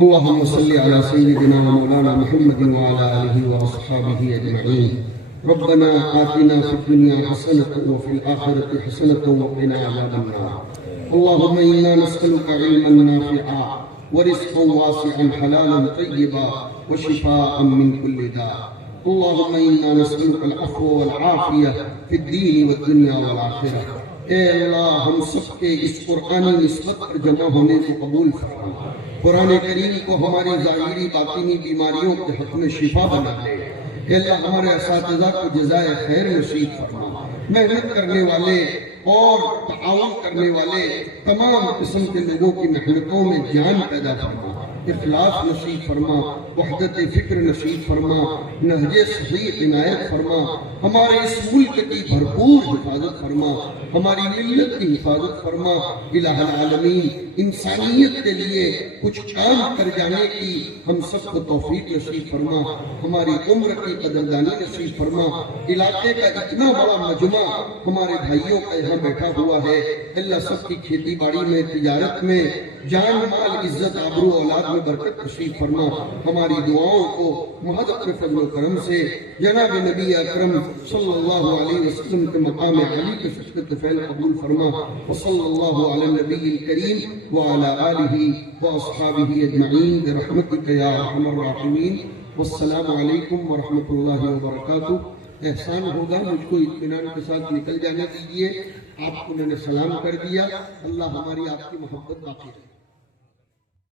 اللهم صل على سيدنا ومولانا محمد وعلى آله وأصحابه أجمعين. ربنا آتنا في الدنيا حسنة وفي الآخرة حسنة وقنا عذاب النار. اللهم إنا نسألك علما نافعا ورزقا واسعا حلالا طيبا وشفاء من كل داء. اللهم إنا نسألك العفو والعافية في الدين والدنيا والآخرة. اے اللہ ہم سب کے اس قرآنی نسبت پر جمع ہونے کو قبول فرما. قرآن کریم کو ہماری ظاہری باطنی بیماریوں کے حق میں شفا بنا دے. اے اللہ ہمارے اساتذہ کو جزائے خیر نصیب فرما. محنت کرنے والے اور تعاون کرنے والے تمام قسم کے لوگوں کی محنتوں میں جان پیدا فرما. اخلاص نصیب فرما، وحدت فکر نصیب فرما، نہج صحیح عنایت فرما. ہمارے اس ملک کی بھرپور حفاظت فرما، ہماری ملت کی حفاظت فرما. الہ العالمین انسانیت کے لیے کچھ کام کر جانے کی ہم سب کو توفیق نصیب فرما. ہماری عمر کی قدردانی نصیب فرما. علاقے کا اتنا بڑا مجمع ہمارے بھائیوں کا یہاں بیٹھا ہوا ہے، اللہ سب کی کھیتی باڑی میں، تجارت میں، جان مال عزت آبرو اولاد میں برکت نصیب فرما. ہماری دعاؤں کو محض اپنے فضل و کرم سے جناب نبی اکرم صلی اللہ علیہ وسلم کے مقام علی کے فضل فعل قبول فرما. وصلی اللہ علی النبی الکریم وعلی آلہ واصحابہ اجمعین برحمتک یا ارحم الراحمین. والسلام علیکم ورحمۃ اللہ وبرکاتہ. احسان ہوگا مجھ کو اطمینان کے ساتھ نکل جانے دیجیے. آپ کو میں نے سلام کر دیا. اللہ ہماری آپ کی محبت باقی رکھے.